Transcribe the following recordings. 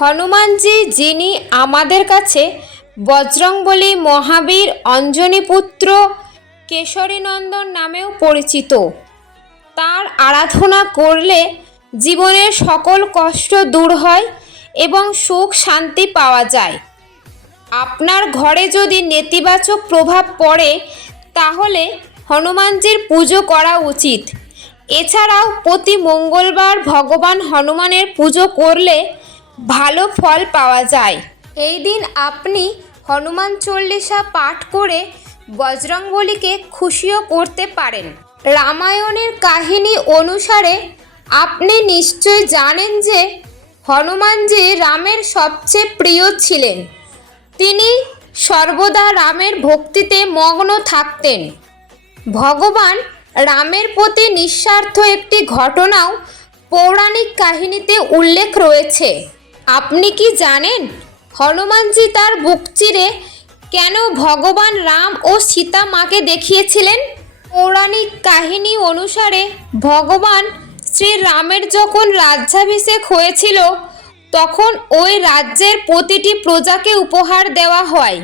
হনুমানজি যিনি আমাদের কাছে বজরংবলী মহাবীর অঞ্জনীপুত্র কেশরীনন্দন নামেও পরিচিত, তার আরাধনা করলে জীবনের সকল কষ্ট দূর হয় এবং সুখ শান্তি পাওয়া যায়। আপনার ঘরে যদি নেতিবাচক প্রভাব পড়ে, তাহলে হনুমানজির পুজো করা উচিত। এছাড়াও প্রতি মঙ্গলবার ভগবান হনুমানের পুজো করলে ভালো ফল পাওয়া যায়। এই দিন আপনি হনুমান চল্লিশা পাঠ করে বজরংবলীকে খুশিও করতে পারেন। রামায়ণের কাহিনী অনুসারে আপনি নিশ্চয় জানেন যে হনুমানজি রামের সবচেয়ে প্রিয় ছিলেন। তিনি সর্বদা রামের ভক্তিতে মগ্ন থাকতেন। ভগবান রামের প্রতি নিঃস্বার্থ একটি ঘটনাও পৌরাণিক কাহিনীতে উল্লেখ রয়েছে। আপনি কি জানেন হনুমানজি তার বুক চিরে কেন ভগবান রাম ও সীতা মাকে দেখিয়েছিলেন? পৌরাণিক কাহিনী অনুসারে ভগবান শ্রী রামের যখন রাজ্যাভিষেক হয়েছিল, তখন ওই রাজ্যের প্রতিটি প্রজাকে উপহার দেওয়া হয়।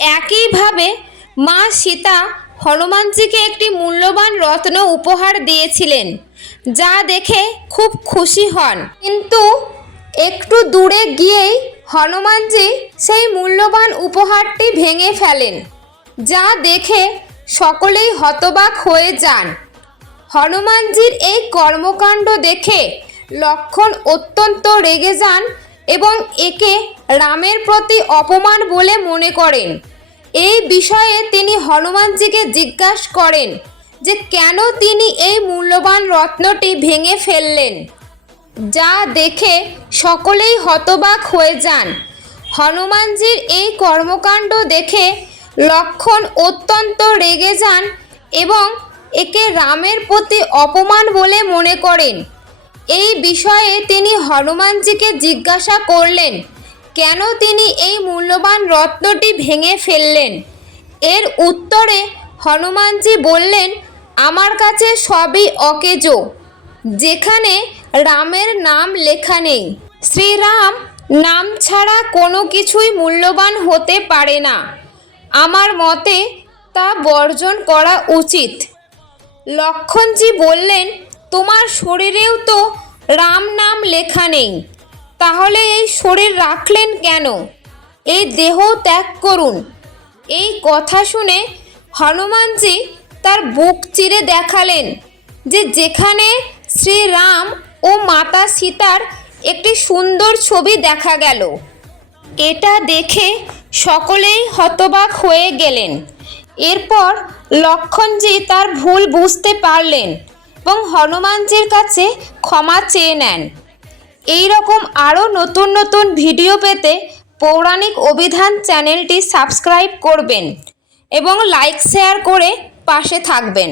একইভাবে মা সীতা হনুমানজিকে একটি মূল্যবান রত্ন উপহার দিয়েছিলেন, যা দেখে খুব খুশি হন। কিন্তু দূরে গিয়েই হনুমানজি সেই মূল্যবান উপহারটি ভেঙে ফেলেন, যা দেখে সকলেই হতবাক হয়ে যান। হনুমানজির এই কর্মকাণ্ড দেখে লক্ষণ অত্যন্ত রেগে যান এবং একে রামের প্রতি অপমান বলে মনে করেন। এই বিষয়ে তিনি হনুমানজিকে জিজ্ঞাসা করেন যে কেন তিনি এই মূল্যবান রত্নটি ভেঙে ফেললেন। যা দেখে সকলেই হতবাক হয়ে যান। হনুমানজির এই কর্মকাণ্ড দেখে লক্ষণ অত্যন্ত রেগে যান এবং একে রামের প্রতি অপমান বলে মনে করেন। এই বিষয়ে তিনি হনুমানজিকে জিজ্ঞাসা করলেন, কেন তিনি এই মূল্যবান রত্নটি ভেঙে ফেললেন? এর উত্তরে হনুমানজি বললেন, আমার কাছে সবই অকেজো। যেখানে রামের নাম লেখা নেই। শ্রীরাম, নাম ছাড়া কোনো কিছুই মূল্যবান হতে পারে না। আমার মতে তা বর্জন করা উচিত। লক্ষণজি বললেন, তোমার শরীরেও তো রাম নাম লেখা নেই। তাহলে এই শরীর রাখলেন কেন? এই দেহ ত্যাগ করুন। এই কথা শুনে হনুমানজি তার বুক চিরে দেখালেন যে যেখানে শ্রীরাম ও মাতা সীতার একটি সুন্দর ছবি দেখা গেল। এটা দেখে সকলেই হতবাক হয়ে গেলেন। এরপর লক্ষণজি তার ভুল বুঝতে পারলেন এবং হনুমানজির কাছে ক্ষমা চেয়ে নেন। এই রকম আরও নতুন নতুন ভিডিও পেতে পৌরাণিক অভিধান চ্যানেলটি সাবস্ক্রাইব করবেন এবং লাইক, শেয়ার করে পাশে থাকবেন।